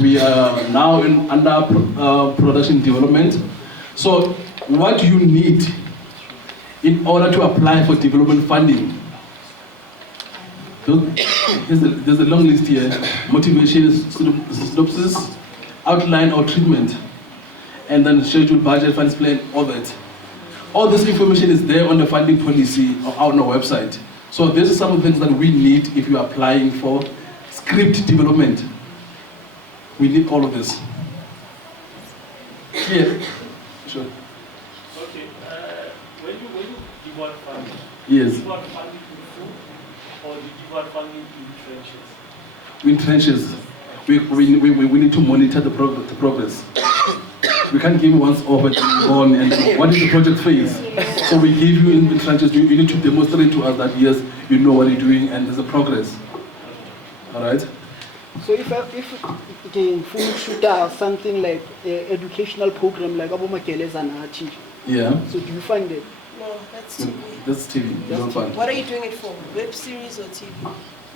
We are now under production development. So what do you need in order to apply for development funding? There's a long list here: motivation, synopsis, outline or treatment, and then schedule, budget, funds plan, all that. All this information is there on the funding policy or on our website. So this is some of the things that we need if you're applying for script development. We need all of this. Yeah, sure. Okay, when you give out funding, Yes. do you give out funding in full, or do you give out funding In in trenches? trenches, we need to monitor the progress. We can't give you once over on and what is the project phase. So we give you in trenches. You need to demonstrate to us that yes, you know what you're doing and there's a progress. All right. So if again full shooter something like educational program like Abu Makeles and Archie. Yeah. So do you fund it? No, that's TV. That's TV. You don't fund. What are you doing it for? Web series or TV?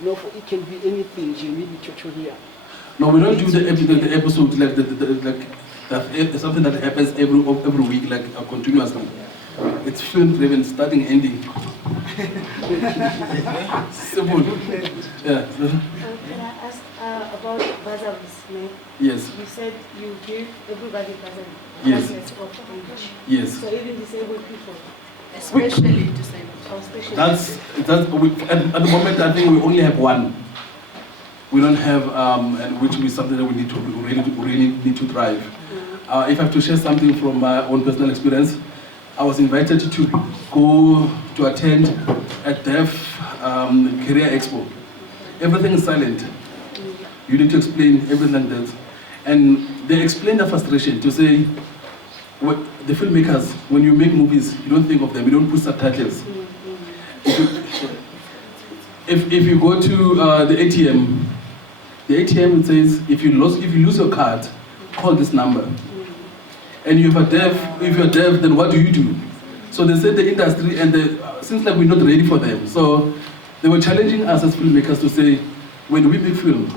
No, it can be anything. Maybe tutorial. No, we don't do the episode like that's something that happens every week, like continuously. It's film driven, starting, ending. Simple. Yeah. Can I ask about bursaries, ma'am? Yes. You said you give everybody bursary. Yes. Yes. So even disabled people. Especially disabled. Or especially That's at the moment I think we only have one. We don't have and which is something that we need to really need to drive. If I have to share something from my own personal experience, I was invited to go to attend a deaf career expo. Everything is silent. You need to explain everything like that. And they explain the frustration to say, the filmmakers, when you make movies, you don't think of them, you don't put subtitles. If you go to the ATM, it says if you lose your card, call this number. And if you're deaf, then what do? So they said the industry and seems like we're not ready for them. So they were challenging us as filmmakers to say, when we make film,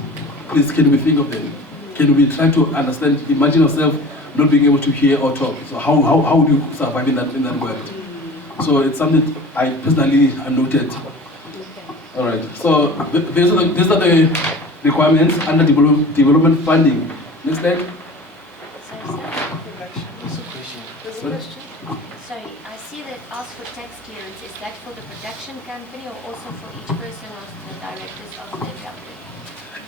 please can we think of them? Can we try to understand? Imagine yourself not being able to hear or talk. So how do you survive in that world? So it's something I personally noted. All right. So these are the requirements under development funding. Next slide. Sorry, I see that asks for tax clearance. Is that for the production company or also for each person of the directors of the company?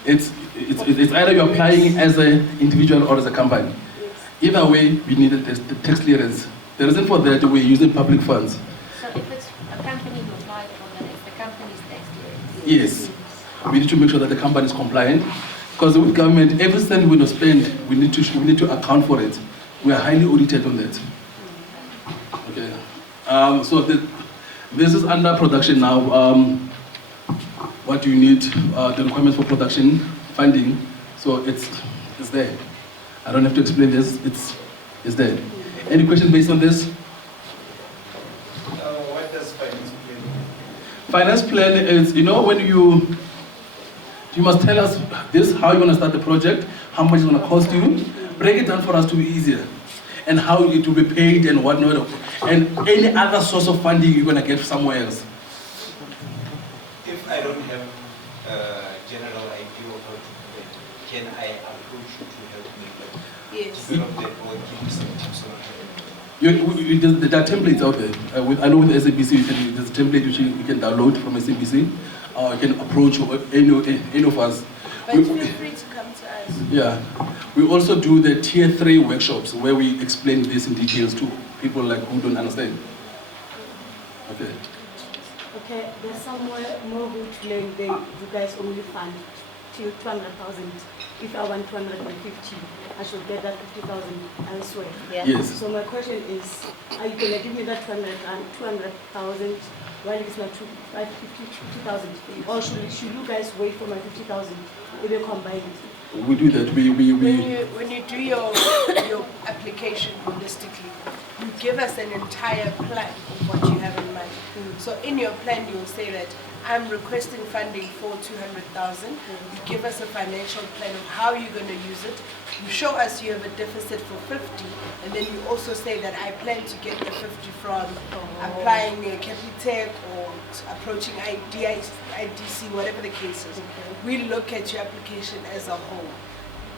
It's either you're applying as an individual or as a company. Either way, we need the tax clearance. The reason for that, we're using public funds. So if it's a company who applied for that, it's the company's tax clearance? Yes. We need to make sure that the company is compliant. Because with government, every cent we spend, we need to account for it. We are highly audited on that. Okay. So this is under production now. What do you need? The requirements for production funding. So it's there. I don't have to explain this. It's there. Any questions based on this? What does finance plan mean? Finance plan is, when you must tell us this, how you're going to start the project, how much it's going to cost you, break it down for us to be easier, and how it will be paid and whatnot, and any other source of funding you're going to get somewhere else. If I don't have a general idea of how to do it, can I approach you to help me Yes. develop that or give you some tips on There are templates out there. I know with SABC, there's a template which you can download from SABC, or you can approach any of us. But feel free to come to us. Yeah. We also do the tier 3 workshops where we explain this in details to people who don't understand. Okay. Okay, there's somewhere more who claim you guys only fund till 200,000. If I want 250, I should get that 50,000 elsewhere. Yeah. Yes. So my question is, are you gonna give me that 200,000 while it's not 50,000? Or should you guys wait for my 50,000 if you combine it? We do that. When you do your application holistically, you give us an entire plan of what you have in mind. So in your plan, you will say that I'm requesting funding for 200,000. You give us a financial plan of how you're going to use it. You show us you have a deficit for 50, and then you also say that I plan to get the 50 from applying Capitec or approaching IDC, whatever the case is. We look at your application as a whole.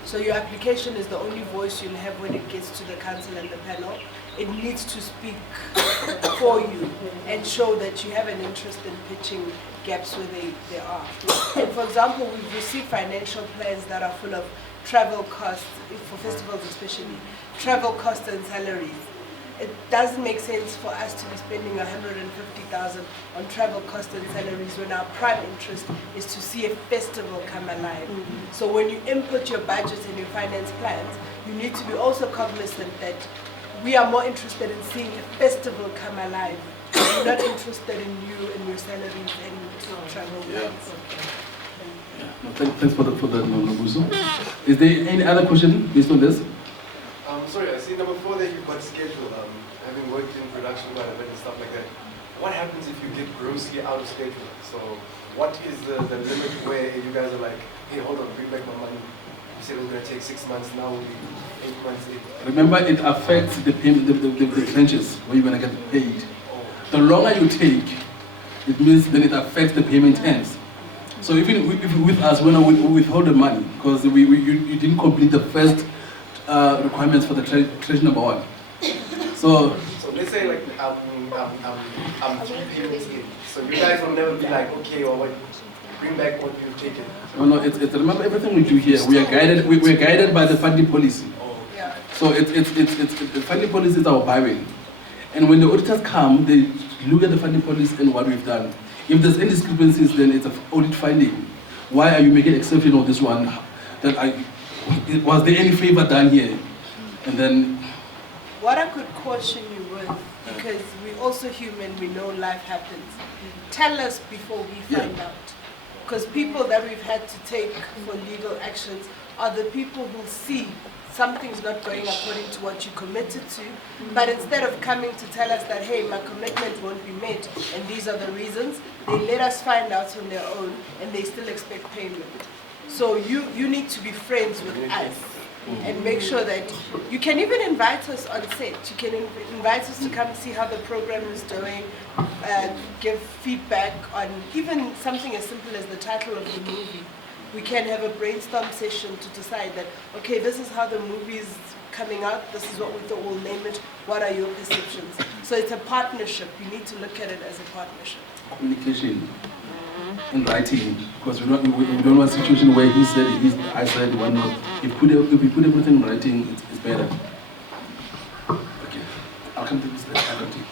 So your application is the only voice you'll have when it gets to the council and the panel. It needs to speak for you and show that you have an interest in pitching gaps where they are. And for example, we've received financial plans that are full of travel costs, for festivals especially, travel costs and salaries. It doesn't make sense for us to be spending 150,000 on travel costs and salaries when our prime interest is to see a festival come alive. So when you input your budget and your finance plans, you need to be also cognizant that we are more interested in seeing a festival come alive. We're not interested in you and your salaries and travel plans. No, thanks for that, Nobuzo. Is there any other question based on this? Sorry, I see number 4 that you've got schedule. Having worked in production quite a bit and stuff like that, what happens if you get grossly out of schedule? So what is the limit where you guys are like, hey, hold on, bring back my money. You said it was going to take 6 months, now we'll be 8 months in. Remember, it affects the payment, the trenches where you're going to get paid. The longer you take, it means then it affects the payment terms. So even with us, when we withhold the money, because you didn't complete the first requirements for the treasury number 1. So let's say like I'm 3 payments in. So you guys will never be like, okay, or what, bring back what you've taken. No, it's remember everything we do here. We are guided. We're guided by the funding policy. Yeah. So the funding policy is our Bible. And when the auditors come, they look at the funding policy and what we've done. If there's any discrepancies, then it's an audit finding. Why are you making exception of this one? Was there any favor done here? And then... What I could caution you with, because we're also human, we know life happens. Tell us before we find out. Because people that we've had to take for legal actions are the people who see something's not going according to what you committed to, but instead of coming to tell us that, hey, my commitment won't be met, and these are the reasons, they let us find out on their own, and they still expect payment. So you need to be friends with us and make sure that you can even invite us on set. You can invite us to come see how the program is doing, give feedback on even something as simple as the title of the movie. We can have a brainstorm session to decide that, okay, this is how the movie is coming out, this is what we thought we'll name it, what are your perceptions? So it's a partnership. You need to look at it as a partnership. Communication and writing, because we don't want a situation where he said it, I said one note. If we put everything in writing, it's better. Okay, I'll come to this later. Okay.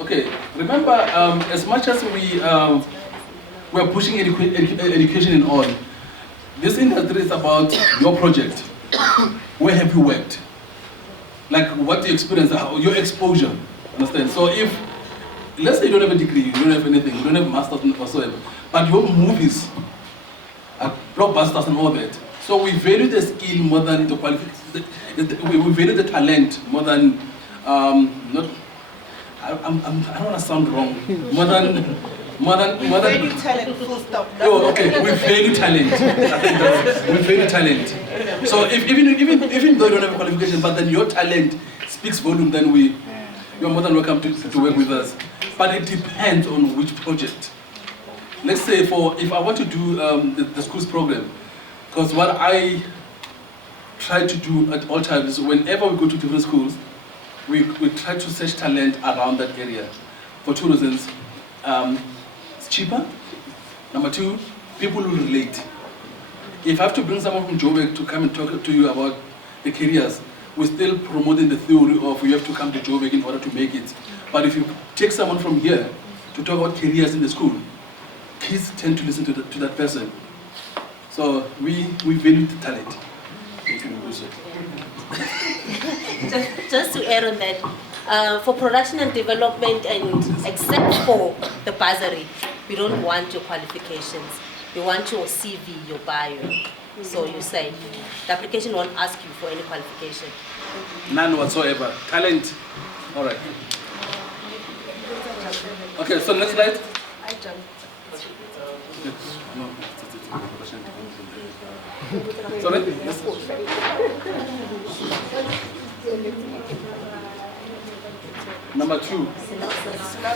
Okay, remember, as much as we are pushing education and all, this industry is about your project. Where have you worked? Like, what the experience, your exposure, understand? So if, let's say you don't have a degree, you don't have anything, you don't have a master's whatsoever, but your movies are blockbusters and all that. So we value the skill more than the qualification. We value the talent more than not. I don't want to sound wrong. More than. We value talent. Full stop. Oh, okay. We value talent. I think that's, we value talent. So even though you don't have a qualification, but then your talent speaks volume, then you're more than welcome to work with us. But it depends on which project. Let's say if I want to do the schools program, because what I try to do at all times is whenever we go to different schools, we try to search talent around that area for 2 reasons. It's cheaper. Number 2, people will relate. If I have to bring someone from Joburg to come and talk to you about the careers, we're still promoting the theory of you have to come to Joburg in order to make it. But if you take someone from here to talk about careers in the school, kids tend to listen to that person. So we value the talent. If you do so. Just to add on that, For production and development, and except for the bursary, we don't want your qualifications. We want your CV, your bio. So you say, the application won't ask you for any qualification. None whatsoever. Talent. All right. Okay, so next slide. I jumped. No. Sorry? Yes. Number 2.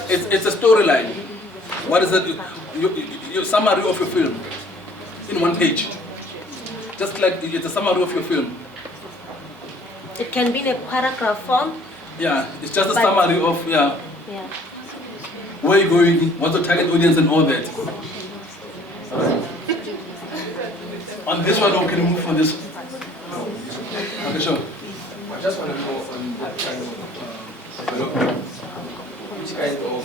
It's a storyline. What is it? Your summary of your film in one page. Just like it's a summary of your film. It can be in a paragraph form. Yeah, it's just a summary of Yeah. where you're going, what's the target audience, and all that. On this one, we can move for this. Okay, sure. I just want to know on what kind of development, which kind of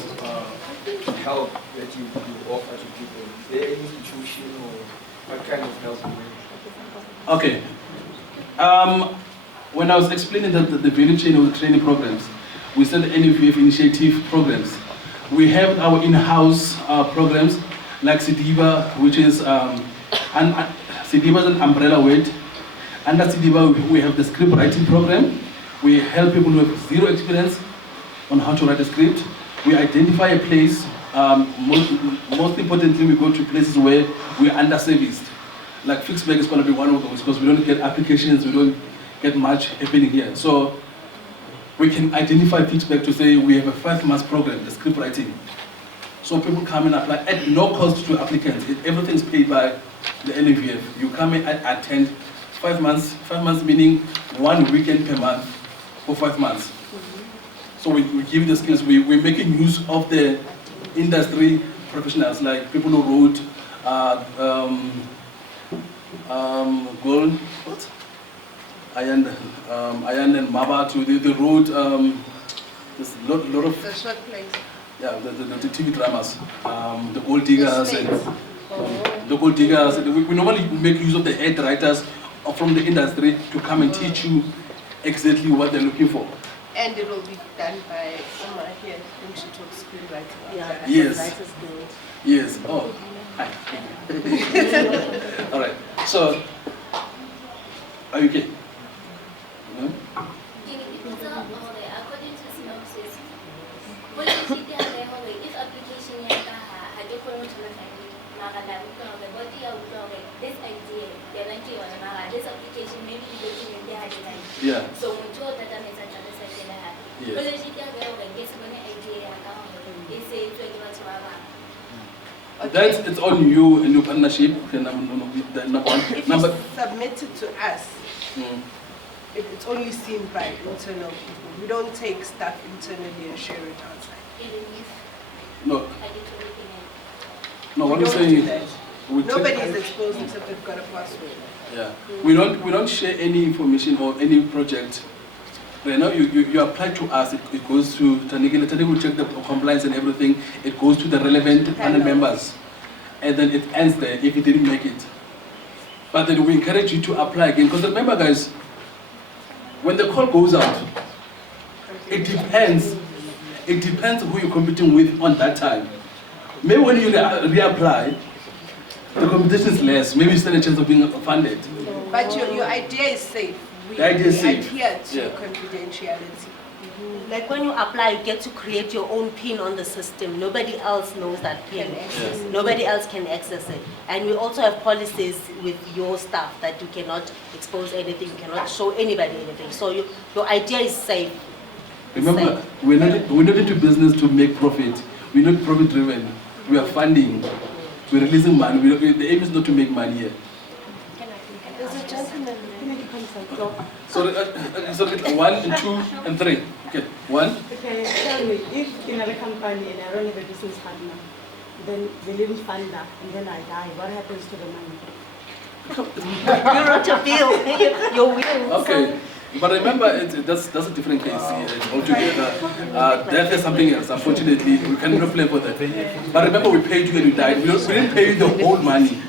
help that you offer to people. Is there any institution or what kind of help? Okay. When I was explaining the value chain of the training programs, we said the NFVF initiative programs. We have our in-house programs like SIDIBA, which is SIDIBA is an umbrella word. Under SIDIBA, we have the script writing program. We help people who have zero experience on how to write a script. We identify a place. Most importantly, we go to places where we are underserviced. Like Fixback is going to be one of those because we don't get applications, we don't get much happening here. So we can identify Fixback to say we have a 5-month program, the script writing. So people come and apply at no cost to applicants. Everything is paid by the NFVF. You come and attend 5 months. 5 months meaning 1 weekend per month for 5 months. So we give you the skills. We're making use of the industry professionals, like people who wrote Gold, what? Ayan and Maba to the road. There's a lot of The short plays. yeah, the TV dramas, the Gold Diggers and the Gold Diggers. We normally make use of the head writers from the industry to come and teach you exactly what they're looking for. And it will be done by someone here. I think she taught screenwriting. Yeah. Yes. Writer's Guild. Yes. Oh. Hi. All right. So, are you okay? No? According to synopsis, what is it that they hold if application had you put on this idea, they're like you on this application, maybe the document they had in Yeah. So when you that I'm a Yes. That's it's on you and your partnership. Okay, number one. If Number. it's submitted to us, it's only seen by internal people. We don't take stuff internally and share it outside. No. I did everything No. What We I'm don't saying do is, that. we Nobody take, is exposed except they've got a password. yeah. We don't share any information or any project. Right now, you apply to us. It goes to Tanigila. Tanigila will check the compliance and everything. It goes to the relevant panel members, and then it ends there if you didn't make it. But then we encourage you to apply again, because remember, guys, when the call goes out, it depends. It depends who you're competing with on that time. Maybe when you reapply, the competition is less. Maybe you stand a chance of being funded. But your idea is safe. The idea is safe. adhere to Yeah. confidentiality. Like when you apply, you get to create your own PIN on the system. Nobody else knows that PIN. Can access it. Nobody else can access it. And we also have policies with your staff that you cannot expose anything, you cannot show anybody anything. So your idea is safe. Remember, we're not into business to make profit. We're not profit driven. We are funding. We're releasing money. The aim is not to make money here. There's a gentleman there. So 1 and 2 and 3. Okay, 1. Okay, tell me, if in a company and I don't have a business partner, then they didn't fund that, and then I die, what happens to the money? You wrote a bill, your will. Okay. But remember, that's a different case altogether. Death is something else. Unfortunately, we cannot play for that. But remember, we paid you and you died. We didn't pay you the whole money.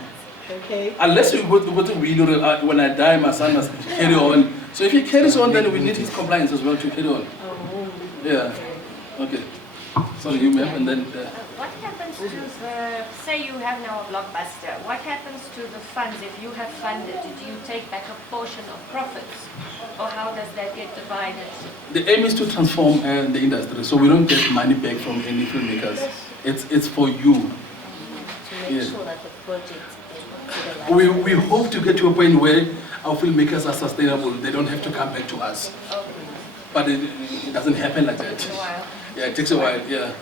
Okay. Unless you go to will, when I die, my son must carry on. So if he carries on, then we need his compliance as well to carry on. Oh. Yeah. Okay. Sorry, you ma'am, and then. What happens to the, say you have now a blockbuster, what happens to the funds if you have funded? Do you take back a portion of profits? Or how does that get divided? The aim is to transform the industry, so we don't get money back from any filmmakers. It's for you. To make Yeah. sure that the project is to the right. We hope to get to a point where our filmmakers are sustainable. They don't have to come back to us. Okay. But it doesn't happen like that. A while. Yeah, it takes a while, yeah.